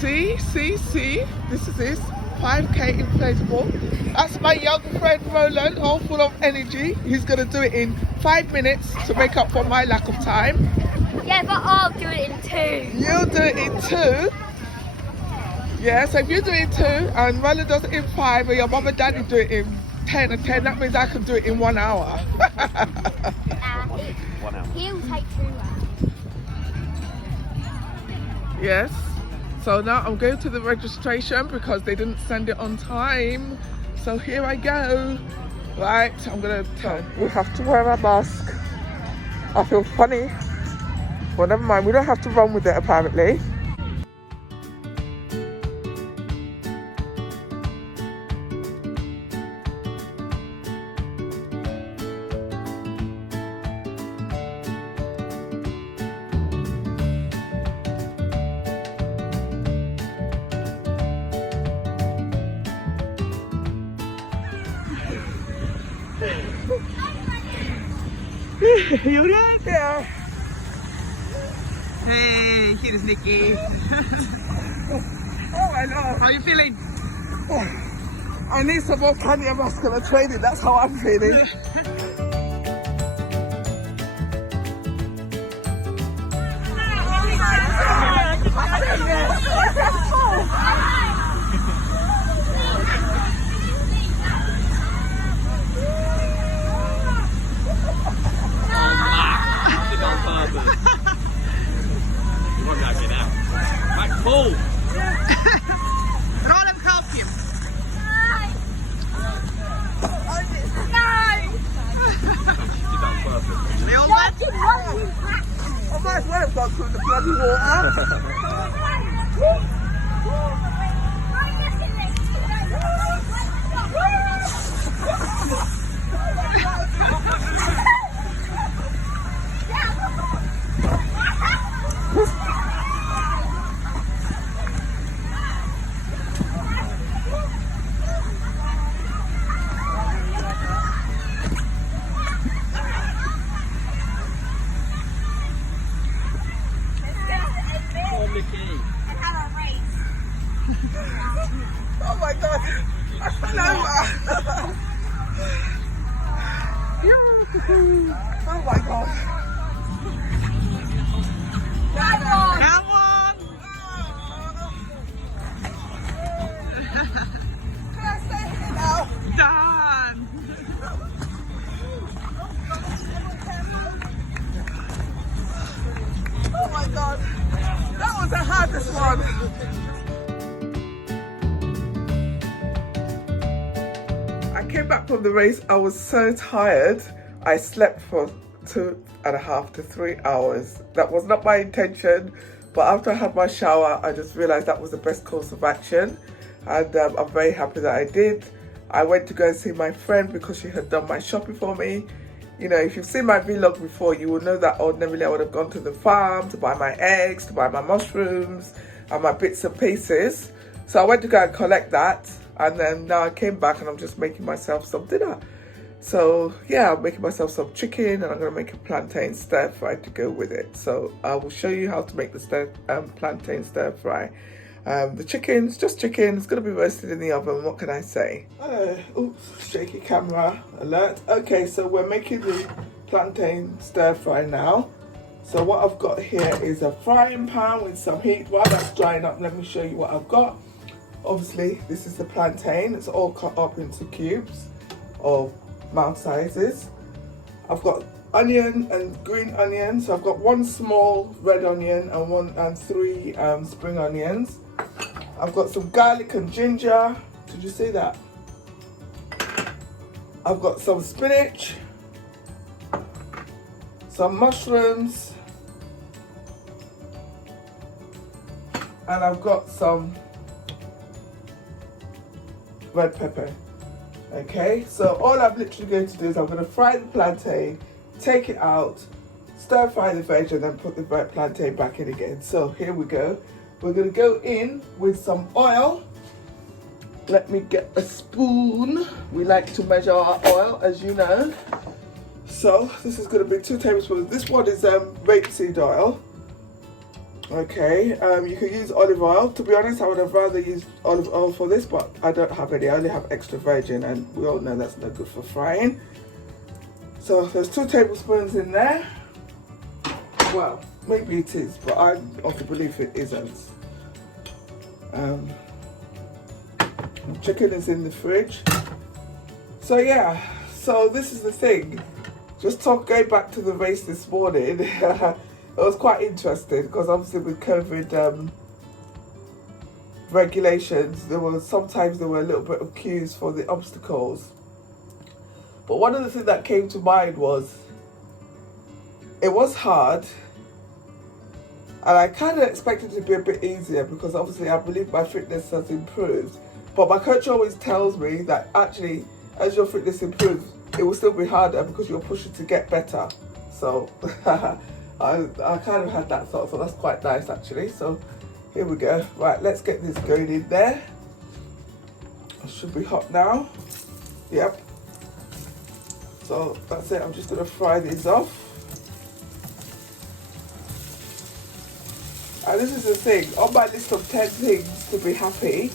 See, this is this 5k inflatable. That's my young friend Roland, all full of energy. He's gonna do it in 5 minutes to make up for my lack of time. Yeah, but I'll do it in 2. You'll do it in 2. Yeah, so if you do it in 2 and Roland does it in 5 and your mum and daddy do it in 10 and 10, that means I can do it in 1 hour. He'll take 2 hours. Yes. So now I'm going to the registration because they didn't send it on time. So here I go. Right, I'm gonna tell. We have to wear a mask. I feel funny. Well, never mind. We don't have to run with it apparently. You there? Yeah. Hey, here is Nikki. Oh my lord. How are you feeling? Oh, I need some more cardiovascular training, that's how I'm feeling. Pull! Roland, help him. We all wet? I might as well have gone through the bloody Oh my god, I fell over. Oh my god. Come on. Can I stay here now? Done. Oh my god. That was the hardest one. I came back from the race, I was so tired. I slept for 2.5 to 3 hours. That was not my intention, but after I had my shower, I just realized that was the best course of action. And I'm very happy that I did. I went to go and see my friend because she had done my shopping for me. You know, if you've seen my vlog before, you will know that ordinarily I would have gone to the farm to buy my eggs, to buy my mushrooms and my bits and pieces. So I went to go and collect that. And then now I came back and I'm just making myself some dinner. So yeah, I'm making myself some chicken and I'm gonna make a plantain stir fry to go with it. So I will show you how to make the plantain stir fry. The chicken's just chicken, it's gonna be roasted in the oven, what can I say? Oops, shaky camera alert. Okay, so we're making the plantain stir fry now. So what I've got here is a frying pan with some heat. While that's drying up, let me show you what I've got. Obviously, this is the plantain. It's all cut up into cubes of mouth sizes. I've got onion and green onion. So I've got 1 small red onion and 3 spring onions. I've got some garlic and ginger. Did you see that? I've got some spinach, some mushrooms, and I've got some red pepper. Okay, so all I'm literally going to do is I'm going to fry the plantain, take it out, stir fry the veg, and then put the plantain back in again. So here we go. We're going to go in with some oil. Let me get a spoon. We like to measure our oil, as you know. So this is going to be 2 tablespoons. This one is rapeseed oil. Okay, you can use olive oil. To be honest, I would have rather used olive oil for this, but I don't have any. I only have extra virgin, and we all know that's no good for frying. So there's 2 tablespoons in there. Well, maybe it is, but I of the belief it isn't. Chicken is in the fridge. So yeah, so this is the thing. Just going back to the race this morning. It was quite interesting because obviously with COVID regulations, sometimes there were a little bit of queues for the obstacles. But one of the things that came to mind was, it was hard, and I kind of expected it to be a bit easier because obviously I believe my fitness has improved. But my coach always tells me that actually, as your fitness improves, it will still be harder because you're pushing to get better. So I kind of had that thought, so that's quite nice actually. So here we go. Right, let's get this going in there. It should be hot now. Yep. So that's it. I'm just going to fry these off. And this is the thing. On my list of 10 things to be happy,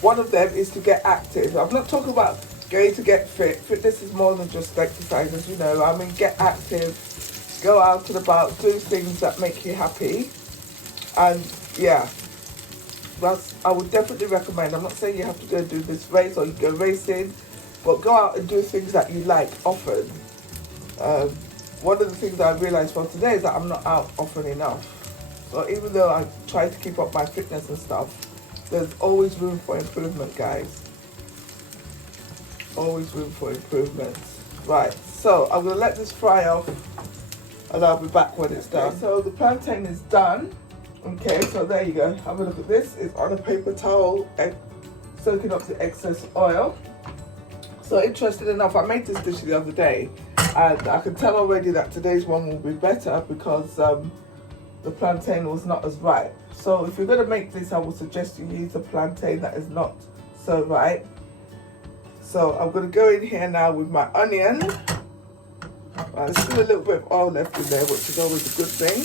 one of them is to get active. I'm not talking about going to get fit. Fitness is more than just exercises, you know. I mean, get active. Go out and about, do things that make you happy. And yeah, I would definitely recommend. I'm not saying you have to go and do this race or you go racing, but go out and do things that you like often. One of the things that I realized from today is that I'm not out often enough. So even though I try to keep up my fitness and stuff, there's always room for improvement, guys. Always room for improvement. Right, so I'm going to let this fry off, and I'll be back when it's done. So the plantain is done. Okay, so there you go. Have a look at this. It's on a paper towel, soaking up the excess oil. So interesting enough, I made this dish the other day, and I can tell already that today's one will be better because the plantain was not as ripe. So if you're going to make this, I would suggest you use a plantain that is not so ripe. So I'm going to go in here now with my onion. There's still a little bit of oil left in there, which is always a good thing.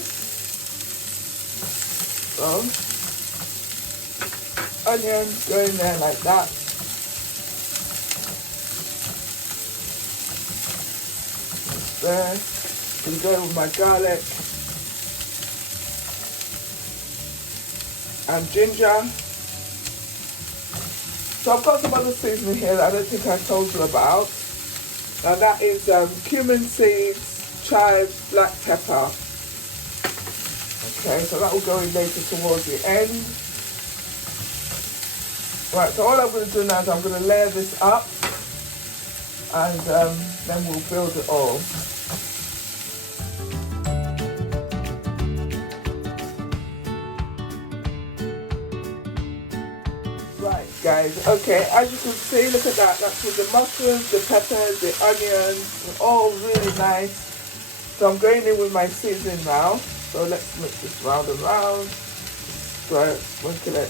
So, onion, go in there like that. There. I'm going to go with my garlic and ginger. So I've got some other seasoning here that I don't think I told you about. Now that is cumin seeds, chives, black pepper. Okay, so that will go in later towards the end. Right, so all I'm going to do now is I'm going to layer this up, and then we'll build it all. Right, guys, okay, as you can see, look at that. That's with the mushrooms, the peppers, the onions, they're all really nice. So I'm going in with my seasoning now. So let's mix this round and round. Sprinkle it.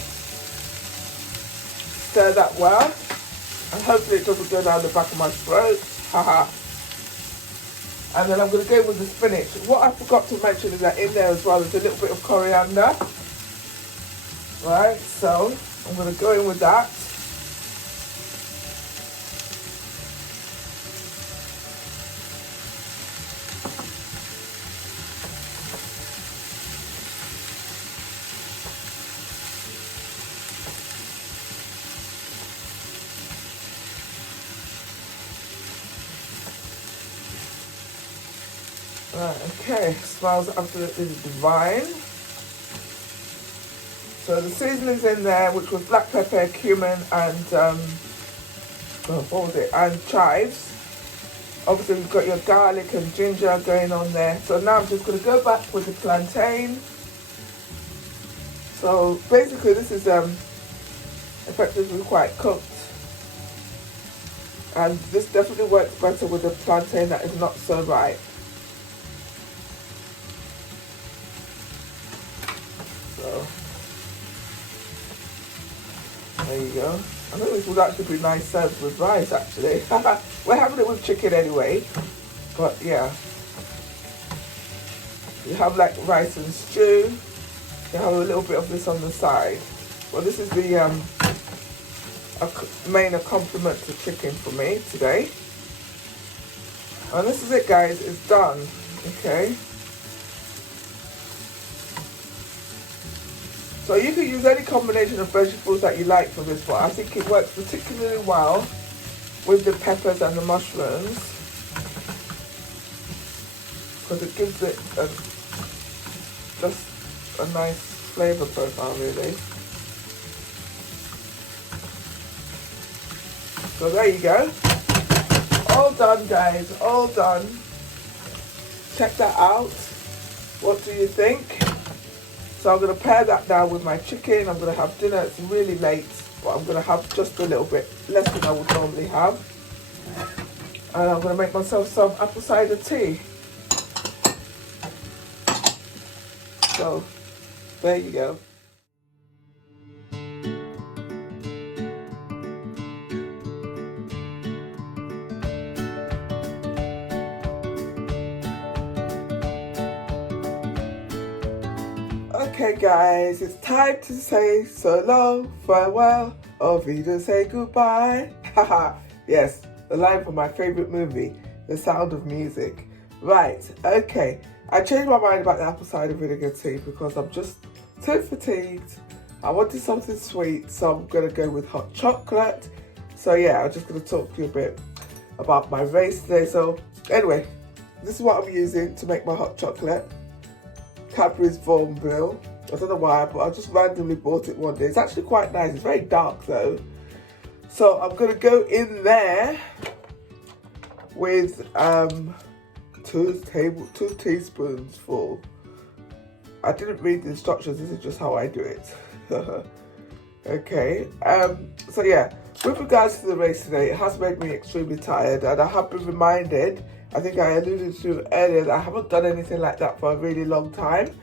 Stir that well. And hopefully it doesn't go down the back of my throat. Haha. And then I'm going to go with the spinach. What I forgot to mention is that in there as well, there's a little bit of coriander. Right, so I'm going to go in with that. Right, okay, smells absolutely divine. So the seasoning's in there, which was black pepper, cumin, and what was it? And chives. Obviously, you've got your garlic and ginger going on there. So now I'm just going to go back with the plantain. So basically, this is effectively quite cooked, and this definitely works better with the plantain that is not so ripe. So there you go. I think this would actually be nice served with rice, actually. We're having it with chicken anyway, but yeah. You have like rice and stew. You have a little bit of this on the side. Well, this is the main accompaniment to chicken for me today. And this is it, guys. It's done. Okay. So you can use any combination of vegetables that you like for this one. I think it works particularly well with the peppers and the mushrooms, because it gives it just a nice flavour profile, really. So there you go. All done, guys. All done. Check that out. What do you think? So I'm going to pair that now with my chicken. I'm going to have dinner. It's really late, but I'm going to have just a little bit less than I would normally have. And I'm going to make myself some apple cider tea. So there you go. Okay guys, it's time to say so long, farewell, or to say goodbye. Haha, yes, the line from my favourite movie, The Sound of Music. Right, okay, I changed my mind about the apple cider vinegar tea because I'm just too fatigued. I wanted something sweet, so I'm going to go with hot chocolate. So yeah, I'm just going to talk to you a bit about my race today. So anyway, this is what I'm using to make my hot chocolate. Cadbury's Vaughanville. I don't know why, but I just randomly bought it one day. It's actually quite nice. It's very dark though. So I'm going to go in there with 2 teaspoons full. I didn't read the instructions. This is just how I do it. Okay. So yeah, with regards to the race today, it has made me extremely tired, and I have been reminded, I think I alluded to earlier, that I haven't done anything like that for a really long time.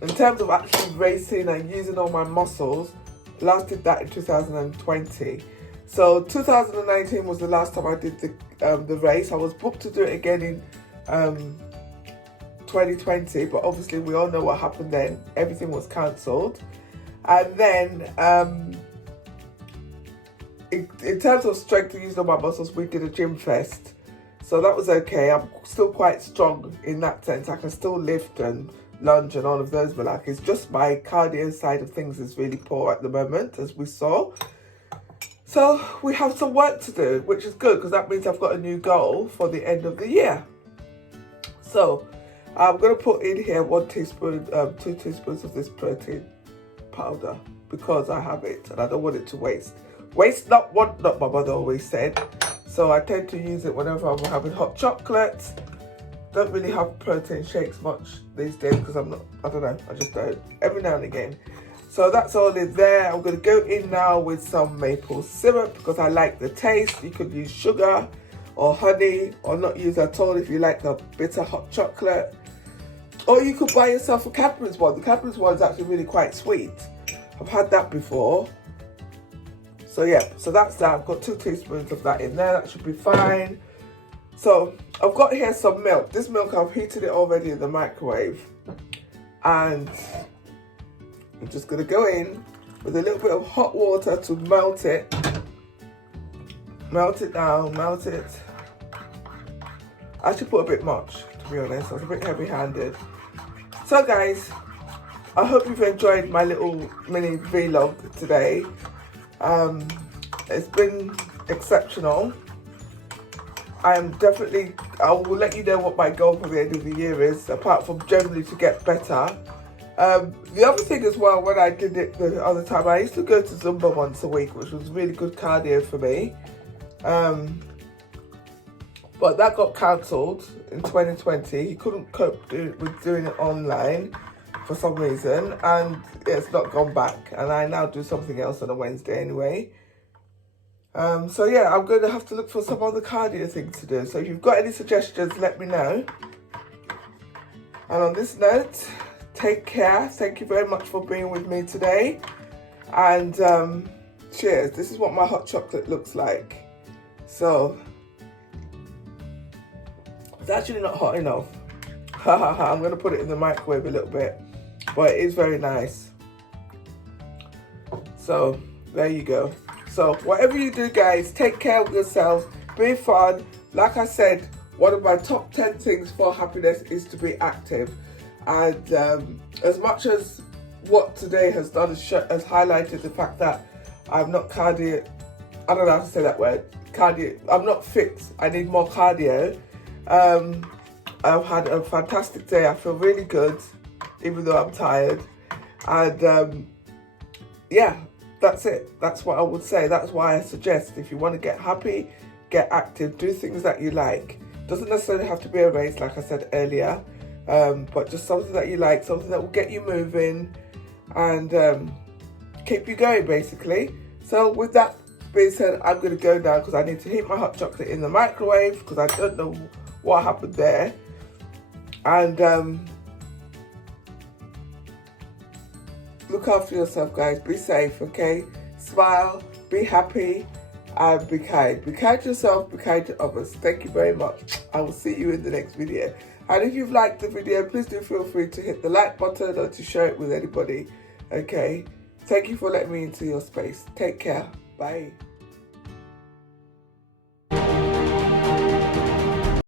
In terms of actually racing and using all my muscles, last did that in 2020. So 2019 was the last time I did the race. I was booked to do it again in 2020, but obviously we all know what happened then. Everything was cancelled. And then in terms of strength and using all my muscles, we did a gym fest. So that was okay. I'm still quite strong in that sense. I can still lift and lunge and all of those, but like, it's just my cardio side of things is really poor at the moment, as we saw. So we have some work to do, which is good because that means I've got a new goal for the end of the year. So I'm going to put in here 2 teaspoons of this protein powder because I have it and I don't want it to waste. Waste not, want not, my mother always said. So I tend to use it whenever I'm having hot chocolate. Don't really have protein shakes much these days because I don't know, I just don't. Every now and again. So that's all in there. I'm going to go in now with some maple syrup because I like the taste. You could use sugar or honey or not use at all if you like the bitter hot chocolate. Or you could buy yourself a Cadbury's one. The Cadbury's one is actually really quite sweet. I've had that before. So yeah, so that's that. I've got 2 teaspoons of that in there. That should be fine. So I've got here some milk. This milk, I've heated it already in the microwave. And I'm just going to go in with a little bit of hot water to melt it. Melt it down, melt it. I actually put a bit much, to be honest. I was a bit heavy-handed. So guys, I hope you've enjoyed my little mini vlog today. It's been exceptional. I will let you know what my goal for the end of the year is, apart from generally to get better. The other thing as well, when I did it the other time, I used to go to Zumba once a week, which was really good cardio for me. But that got cancelled in 2020. He couldn't cope with doing it online for some reason, and it's not gone back. And I now do something else on a Wednesday anyway. So yeah, I'm going to have to look for some other cardio things to do. So if you've got any suggestions, let me know. And on this note, take care. Thank you very much for being with me today. And cheers. This is what my hot chocolate looks like. So it's actually not hot enough. I'm going to put it in the microwave a little bit. but it is very nice. So there you go. So whatever you do, guys, take care of yourselves, be fun. Like I said, one of my top 10 things for happiness is to be active. And as much as what today has done has highlighted the fact that I'm not cardio, I don't know how to say that word, cardio, I'm not fit, I need more cardio. I've had a fantastic day, I feel really good, even though I'm tired. And yeah, that's it. That's what I would say. That's why I suggest, if you want to get happy, get active, do things that you like. Doesn't necessarily have to be a race, like I said earlier, but just something that you like, something that will get you moving and keep you going, basically. So with that being said, I'm going to go now because I need to heat my hot chocolate in the microwave because I don't know what happened there. And look after yourself, guys. Be safe, okay? Smile, be happy, and be kind. Be kind to yourself, be kind to others. Thank you very much. I will see you in the next video. And if you've liked the video, please do feel free to hit the like button or to share it with anybody, okay? Thank you for letting me into your space. Take care. Bye.